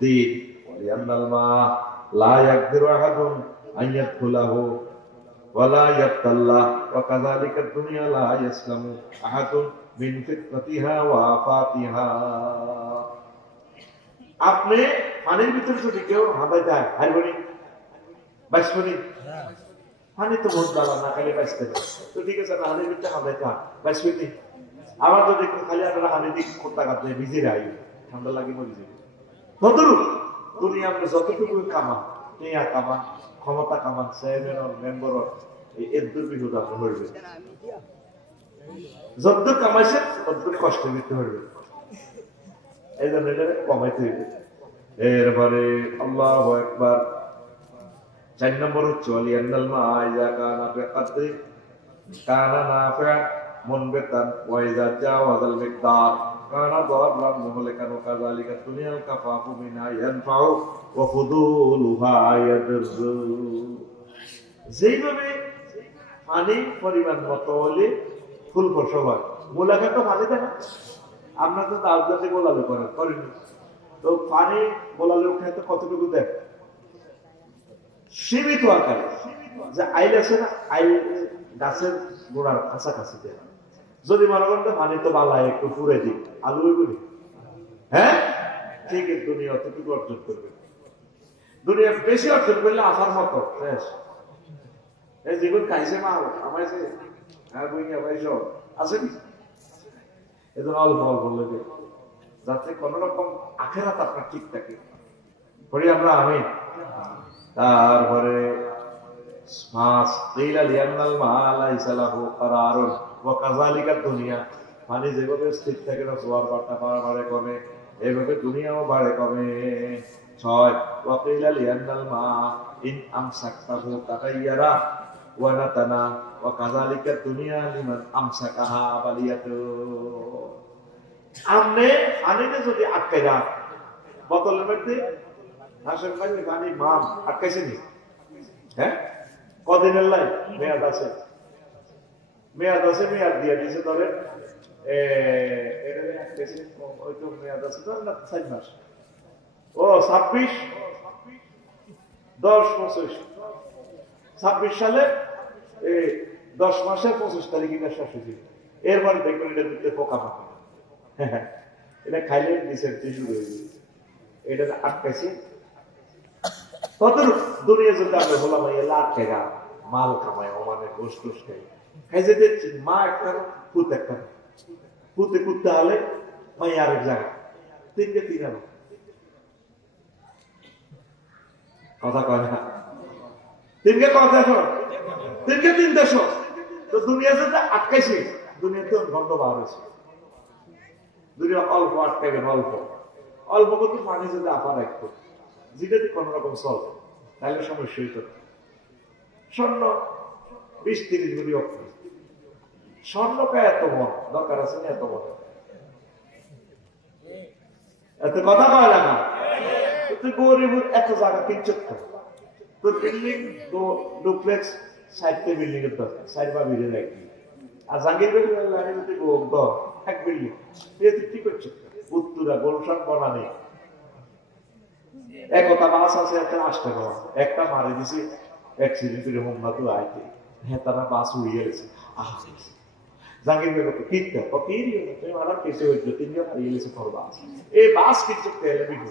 দিন ওয়ালিয়ান্নাল মা লা ইয়াকদিরু আহাদুন আন ইয়াদখুলাহু ওয়া লা ইয়াতাল্লাহ ওয়া কাযালিকা দুনিয়া লা ইয়াসলামু আহাদুন মিন ফিতনাতিহা ওয়া আফাতিহা। আপনি পানির ভিতরে যদি কেউ হাঁদাই যায় হারবনি বাইসবনি পানি তো বহুত জ্বালা না খালি বাইসতে তো ঠিক আছে না হানির ভিতরে হাঁদাই যায় বাইসবনি। আবার যদি খালি আপনারা হানি দিক কোনটা কাটতে ভিজে রাই ঠান্ডা লাগে মরে যাবে। কতটুকু দুনিয়া আপনি যতটুকু কামান টিয়া কামান ক্ষমতা কামান চেয়ারম্যান মেম্বার এই এর দুর্বিঘত আপনি হইবে যতদূর কামাইছে ততদূর কষ্ট দিতে হইবে। এই জন্য এটা কমাইতে হইবে। এরপরে আল্লাহু আকবার। 4 নম্বর হচ্ছে ওয়ালিয়ান্নাল মা ইযা কানা বিকাদরি কানা নাফিআন মুনবিতান ওয়া ইযা জাওয়াজাল মিকদার কানা দারান মুহলিকান ওয়া কাযালিকা দুনিয়াল কাফাফু মিনহা ইয়ানফাউ ওয়া ফুদুলুহা ইয়াদরু। যেইভাবে পানি পরিমাণ মতো হলে ফুল ফসল হয়। গোলাকে তো পানি দেয় না, আমরা তো দাউদাতে গোলালে করেন তো পানি গোলালে উঠে তো কতটুকু দেয় সীমিত আকারে। যে আইল আছে না আইল গাছের গোড়ার কাছাকাছি দেয়। যদি মনে করেন পানি তো বালায় একটু পুড়ে দিই আলু বলি হ্যাঁ ঠিক দুনিয়া অতটুকু অর্জন করবে। দুনিয়া বেশি অর্জন করলে আসার মতো শেষ। এই জীবন খাইছে মা আমাইছে হ্যাঁ বই আমাইছ আছে কি এজন্য অল্প অল্প লেগে যাতে কোন রকম আখেরাত আপনার ঠিক থাকে পড়ি আমরা আমি। তারপরে মাস কিলা লিয়ান্নাল মা লাইসা লাহু কারারুন ওয়া কাযালিকা দুনিয়া। মানে যেভাবে স্থির থাকে না জোয়ার বাটা বাড়ে কমে এইভাবে দুনিয়াও বাড়ে কমে। 6 ওয়া কিলা লিয়ান্নাল মা ইন আমসাকতাহু তাগায়্যারা ওয়া নাতানা ওয়া কাযালিকা দুনিয়া লিমান আমসাকাহা বালিয়াতু। আমনে পানিতে যদি আটকাইরা বোতলের মধ্যে হাসের পানি পানি মাম আটকাইছে নি হ্যাঁ কদিনের লাই মেয়াদ আছে মেয়াদ দিয়ে দিছে ধরেন আটকাইছে ওই তো মেয়াদ আছে ধরেন না 4 মাস ও 26 10 25 26 সালে 10 মাসের 25 তারিখে এটা শেষ হয়েছিল। এরপরে দেখবেন এটা দিতে পোকা পাকা এটা খাইলে ডিসেন্ট্রি শুরু হয়ে গেছে। এটা আটকাইছে কত দুনিয়া যদি আমরা হলাম লাখ টাকা মাল কামায় মানে ঘুষ ঘুষ খাই খাইছে দেখছি মা একটা পুত একটা পুতে কুত্তে হলে মাই আরেক জায়গা 3 আলো কথা কয় না 3 কথা শোন 3 দেশ তো দুনিয়া যদি আটকাইছে দুনিয়াতে গন্ধ বার হয়েছে। দুনিয়া অল্প আটকাইবেন অল্প অল্প কিন্তু পানি যদি আপা রাখতো যেটাতে কোন রকম চলে তাহলে সমস্যা হইত। স্বর্ণ 20-30 কোটি অর্থ স্বর্ণকে এত মন দরকার আছে না এত মন এত কথা কয় না তুই গরিব এত জায়গা কিনছত তোর বিল্ডিং ডুপ্লেক্স 60টা বিল্ডিং এর দরকার 60 বা বিল্ডিং রাখবি আর জাহাঙ্গীর এক বিল্ডিং ঠিক করছে উত্তরা গোলশান বনানি একতা মাছ আছে একটা 8 টাকা একটা মারে দিছে অ্যাক্সিডেন্ট করে হোমনা তো আইতে হ্যাঁ তারা বাস উড়িয়ে গেছে জাহাঙ্গীর বেগম কিনতে তুমি আমার কেসে হয়েছিল 3 বার হারিয়ে গেছে তোর বাস এই বাস কিন্তু তেলে বিঘু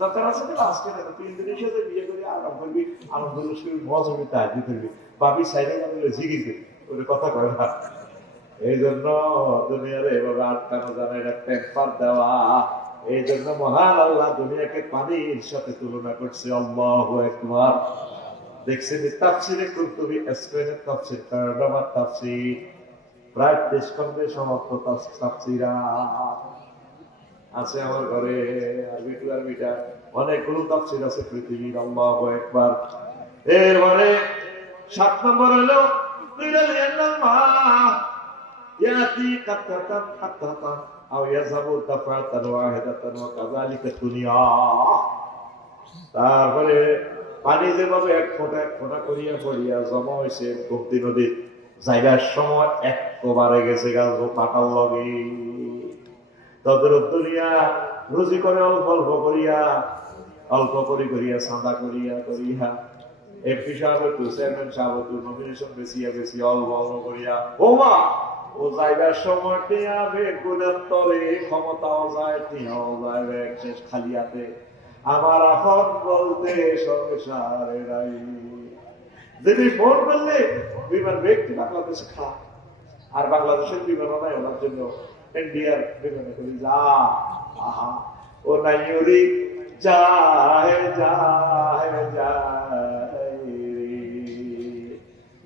দরকার আছে না বাস কেনা তুই ইন্দোনেশিয়াতে বিয়ে করে আরাম করবি আনন্দ করে মজা করবি তাই দিতে করবি বাবি সাইডে গেলে ঝিগি করবি ওর কথা কয় না। এই জন্য দুনিয়ার এভাবে আটকানো জানা এটা টেম্পার দেওয়া। এই জন্য মহান আল্লাহ দুনিয়াকে পানির সাথে তুলনা করছে। আল্লাহু আকবার। দেখছেন তাফসিরে কুরতুবী স্পেনের তাফসির তারজমা তাফসির প্রায় 23 খণ্ডে সমাপ্ত তাফসিরা আছে আমার ঘরে আরবিটা অনেকগুলো তাফসির আছে পৃথিবীর। আল্লাহু আকবার। এরপরে 7 নম্বর হলো ইয়াতি কাতাতান কাতাতান আও ইয়াযাবু দাফাতান ওয়াহিদাতান ওয়া কাযালিকা দুনিয়া। তারপরে পানি যেভাবে এক ফোঁটা করিয়া পড়িয়া জমা হয়েছে গোমতী নদীর জায়গার সময় একবারে গেছে গাছ পাটার লগে তদর দুনিয়া রুজি করে অল্প অল্প করিয়া, অল্প করিয়া চাঁদা করিয়া এমপি সাহেব একটু, চেয়ারম্যান সাহেব একটু, নমিনেশন বেশিয়া বেশি অল্প অল্প করিয়া ওমা ও যাইবার সময় টিয়াবে গুণের তরে, ক্ষমতাও যায়, টিয়াও যায়, শেষ খালি হাতে। আমার আপন বলতে সংসারে নাই। যদি ফোন করলে বিমান ব্যক্তি বাংলাদেশে খা, আর বাংলাদেশের বিমান নাই ওনার জন্য ইন্ডিয়ার বিমানে করি যা। আহা ও নাই ওরি যায় যায় যায়।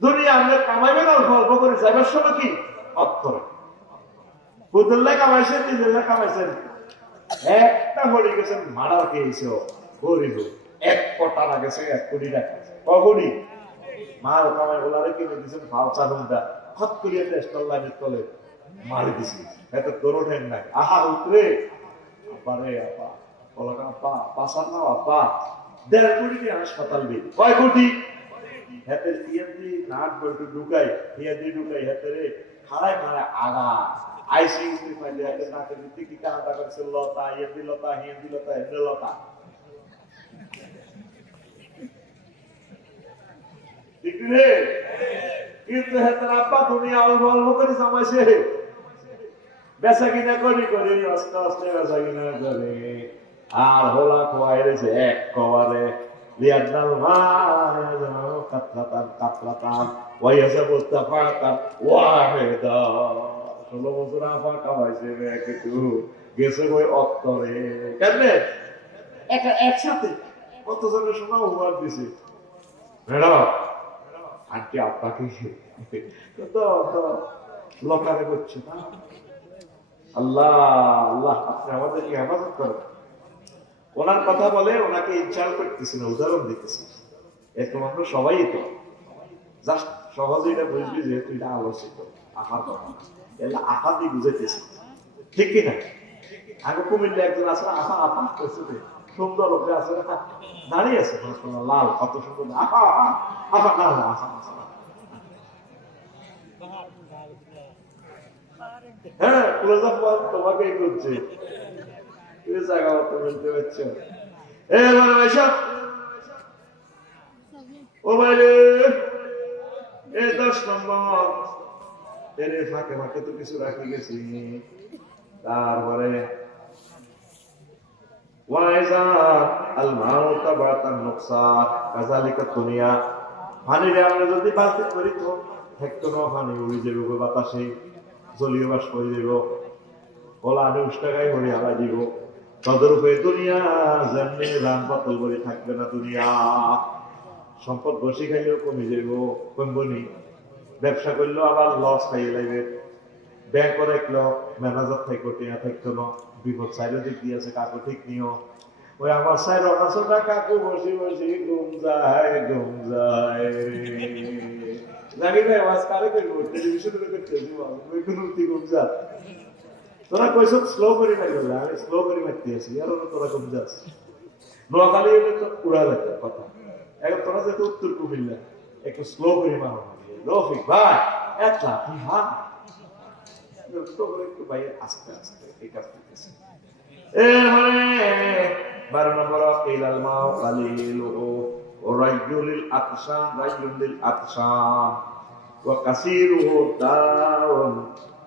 দুনিয়া আমরা কামাইবেন অল্প অল্প করে, যাইবার সময় কি অত্তর বুদুল্লাহ কামাইছেন, নিজুল্লাহ কামাইছেন, একটা হয়ে গেছেন মারার খেয়েছে গরিব, এক কটা লাগেছে 1 কোটি টাকা, কখনই মাল কামাই বলারে কিনে দিয়েছেন ফালসা রুমটা, খত করিয়া ন্যাশনাল লাইনের তলে মারি দিছি, এত তোর ঠেন নাই। আহা উতরে আপা রে আপা, বলকা আপা পাশার না আপা, 1.5 কোটি টাকা হাসপাতাল বিল, কয় কোটি হাতের টিএমডি নাট বলটু ঢুকাই, টিএমডি ঢুকাই হাতের খাড়ায় খাড়ায় আগা আইসিইউ তে পাইলে হাতে নাকে দিতে কি কাঁদা করছে, লতা ইয়েদি লতা হিয়েদি লতা এমনি লতা। কিন্তু হাতের আব্বা দুনিয়া অল্প অল্প করে জামাইছে, বেচা কিনা করি করি আস্তে আস্তে বেচা কিনা করে, আর হোলা খোয়াই রয়েছে এক কবারে লিয়াদাল মানে কাতলাতান কাতলাতান ওয়াইয়াসা মুস্তাফাতান ওয়াহিদা। 16 বছর আফা কামাইছে একটু গেছে কই অত্তরে কেমনে একসাথে কত জনের শোনা উপহার দিছে ম্যাডাম আন্টি আপনাকে তো লোকারে করছে না। আল্লাহ আল্লাহ আপনি আমাদেরকে হেফাজত করেন। ওনার কথা বলে ওনাকে ইনসাল্ট করতেছি না, উদাহরণ দিতেছি, এরকম আমরা সবাই তো জাস্ট সহজে এটা বুঝবি যেহেতু এটা আলোচিত আহার কথা, এগুলো আহা দিয়ে বুঝাইতেছি, ঠিক কিনা? আগে কুমিল্লা একজন আছে আহা আহা করছে, সুন্দর লোকে আছে দাঁড়িয়ে আছে লাল কত সুন্দর আহা আহা আহা না আহা আহা। হ্যাঁ ক্লোজ আপ তোমাকেই করছে, জায়গা মতো বলতে পারছো। ও বাইরে 10 নম্বর এর ফাঁকে ফাঁকে তো কিছু রাখি গেছি। তারপরে পানিরে আমরা যদি বালতি করি তো থাকতো না, পানি উড়ে যাবে বাতাসে, জলীয় বাষ্প হয়ে যাব, ওলা আনে উষ্টাগাই হয়ে হারা দিব, তদরূপে দুনিয়া যেমনি রান পাতল করে থাকবে না। দুনিয়া সম্পদ বসে খাইলেও কমে যাব, কমবনি, ব্যবসা করলেও আবার লস খাইয়ে লাগবে, ব্যাংক রাখলো ম্যানেজার থাকবো টিয়া থাকতো না, বিপদ সাইডে দিক দিয়েছে কাকু ঠিক নিও। ওই আমার সাইড অনাসটা কাকু বসে বসে ঘুম যায় জানি ভাই আওয়াজ কারে করবো, টেলিভিশন করতে ঘুম যা। তোরা কইস স্লো করে মারি বলে, আমি স্লো করে মারতে আছি, আর তোরা ঘুম যাস। নোয়াখালী হলে তো উড়া লাগবে কথা, এখন তোরা যেহেতু উত্তর কুমিল্লা একটু স্লো করে মারো। রফিক ভাই একলা হ্যাঁ একটু বাইরে আস্তে আস্তে এই কাজ করতেছে। মানে 12 নম্বর ইলাল মাউ কালিলুহু ওয়া রাইয়ুলিল আতশান রাইয়ুলিল আতশান ওয়া কাসীরুহু দাউন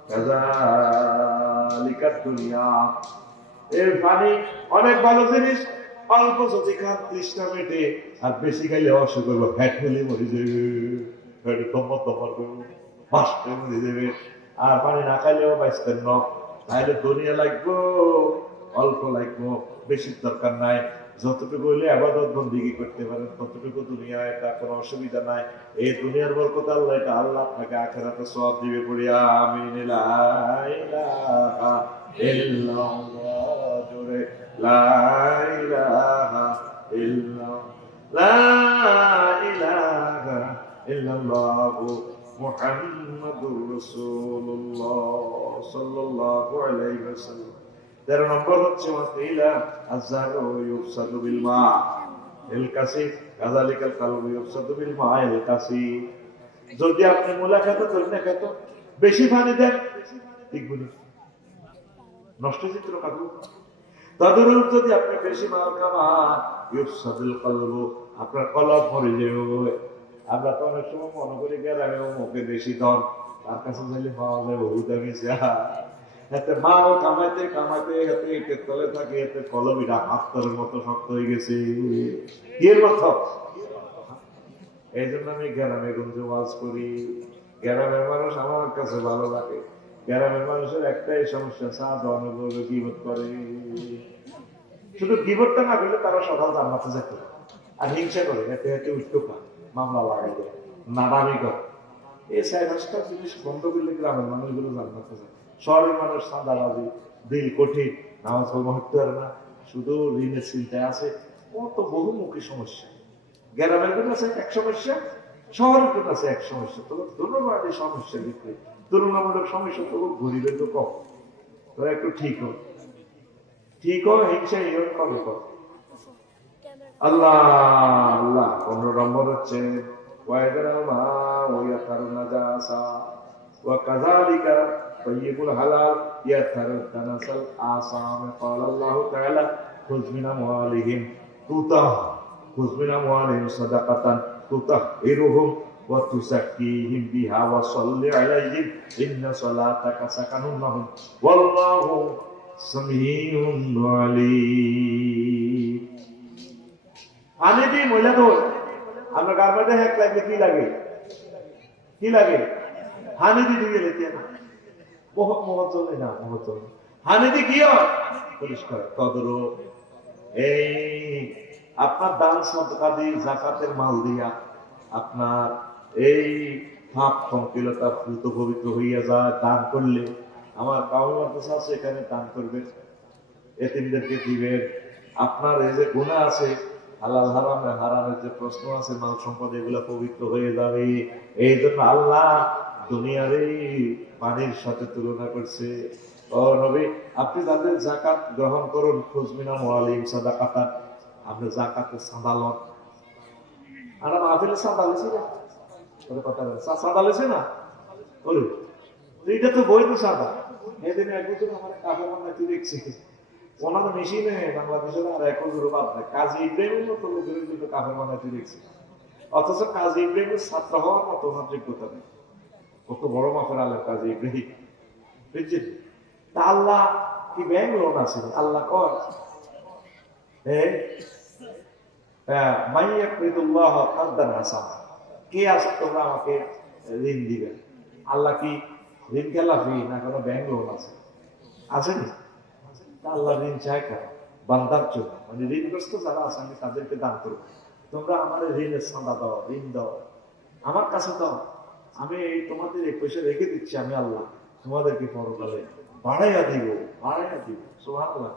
কাযালিকা দুনিয়া। এই পানি অনেক ভালো জিনিস, অল্প যদি খান তৃষ্ণা মেটে, আর বেশি খাইলে অসুখ করবো, ফ্যাট হলে মরে যাবে, ফ্যাট দমর দমর করবো, বাঁচতে মরে যাবে। আর পানি না খাইলেও বাঁচতেন না, তাহলে দুনিয়া লাগবো অল্প লাগবো, বেশি দরকার নাই। যতটুকু হইলে আবাদত বন্দিগি করতে পারেন ততটুকু দুনিয়া, এটা কোনো অসুবিধা নাই। এই দুনিয়ার বরকত আল্লাহ, এটা আল্লাহ আপনাকে আখিরাতে সওয়াব দিবে। পড়িয়া আমিন। লা ইলাহা ইল্লাল্লাহ, জোরে লা ইলাহা ইল্লাল্লাহ, লা ইলাহা ইল্লাল্লাহ মুহাম্মাদুর রাসূলুল্লাহ সাল্লাল্লাহু আলাইহি ওয়াসাল্লাম। 13 নম্বর হচ্ছে ওয়াকিলা আযযারু ইউফসাদু বিল মা ইল কাসির কাযালিকাল কালবু ইউফসাদু বিল মা ইল কাসির। যদি আপনি মুলা খেতে ধরে খেত বেশি পানি দেন ঠিক বলি নষ্ট চিত্র কাকু। তদরূপ যদি আপনি বেশি মাল কামান ইউফসাদুল কলবু, আপনার কলব মরে যাবে। আমরা তো অনেক সময় মনে করি গ্রামে মুখে বেশি ধন, তার কাছে যাইলে পাওয়া যাবে বহুত আমি এতে মাল কামাইতে কামাইতে এতে এতে তলে থাকে, এতে কলবিটা হাতের মতো শক্ত হয়ে গেছে। এর মতো এই জন্য আমি গ্রামে গঞ্জে ওয়াজ করি। গ্রামের মানুষ আমার কাছে ভালো লাগে। গ্রামের মানুষের একটাই সমস্যা, চা দাওয়ানো করবে, গীবত করে। শুধু গীবতটা না করলে তারা সকাল জান্নাতে যেত, আর হিংসা করে হেঁটে হেঁটে উঠতে পারে, মামলা লাগাই দেয়, নাডামি করে। এই চার পাঁচটা জিনিস বন্ধ করলে গ্রামের মানুষগুলো জান্নাতে যায়। শহরের মানুষ সাদাবাজি, দিল কঠিন, নামাজ পড়তে পারে না, শুধু ঋণের চিন্তায় আছে। কত বহুমুখী সমস্যা। গ্রামের গুলো আছে এক সমস্যা, শহরের গুলো আছে এক সমস্যা। তবে তুলনামূলক সমস্যা ভিতরে তুলনামূলক সমস্যা তবু গরিবের তো কম। তোরা একটু ঠিক হোক, ঠিক হোক, হিংসা ইহন কবে কর। আল্লাহ আল্লাহ 15 নম্বর হচ্ছে ওয়াইদারামা ওয়ায়াতারুনা জাসা ওয়া কাযালিকা তাইয়িবুল হালাল ইয়াতারু তানাসাল আসাম। قال الله تعالى خذ من اموالهم صدقة تطهرهم وتزكيهم بها وصل عليهم إن صلاتك سكن لهم والله سميع عليم। পানি দিয়ে ময়লা ধোয়। আমরা গার্মেন্টে হ্যাক লাগলে কি লাগে? কি লাগে? হানি দিয়ে ধুয়ে লেতে না, মহৎ চলে না, মহৎ চলে। হানি দিয়ে কি হয়? পরিষ্কার। তদরূপ এই আপনার দান সদকা দিয়ে, যাকাতের মাল দিয়া আপনার এই পাপ সংকীলতা দ্রুত পবিত্র হইয়া যায়। দান করলে আমার কাউমি মাদ্রাসা আছে, এখানে দান করবেন, এতিমদেরকে দিবেন। আপনার এই যে গুনাহ আছে, হালাল হারামে হারামের যে প্রশ্ন আছে, মাল সম্পদ, এগুলা পবিত্র হয়ে যাবে। এই জন্য আল্লাহ দুনিয়ার এই পানির সাথে তুলনা করছে। ও নবী, আপনি তাদের যাকাত গ্রহণ করুন। খুজমিনা মুআলিম সাদাকাতান, আপনি যাকাতের সাদালত। আমরা মাহফিলে সাদালেছি না, ওর কথা বলে সাদালেছে না বলু, এটা তো বৈধ সাদা। এদিন এক বছর আমার কাপড় বানাতে দেখছি, ওনার মেশিনে বাংলাদেশের আর এক বছর বাদ দেয়। কাজী ইব্রাহিমের মতো লোকের কিন্তু কাপড় বানাতে দেখছি, অথচ কাজী ইব্রাহিমের ছাত্র হওয়ার মতো ওনার যোগ্যতা নেই। কত বড় মাপের আলেম কাজী ইব্রাহিম, বুঝছেন? তা আল্লাহ কি ব্যাংক লোন আছে? আল্লাহ কর কে আছে তোমরা আমাকে ঋণ দিবে? আল্লাহ কি ঋণ খেলাফি না কোনো ব্যাংক লোন আছে? আসেনি? আল্লাহ ঋণ চায় কেন? বান্দার জন্য, মানে ঋণগ্রস্ত যারা আছে আমি তাদেরকে দান করবো। তোমরা আমার ঋণের চাঁদা দাও, ঋণ দাও, আমার কাছে দাও, আমি তোমাদের এই পয়সা রেখে দিচ্ছি। আমি আল্লাহ তোমাদেরকে পরকালে বাড়াইয়া দিব, বাড়াইয়া দিব। সুবহানাল্লাহ।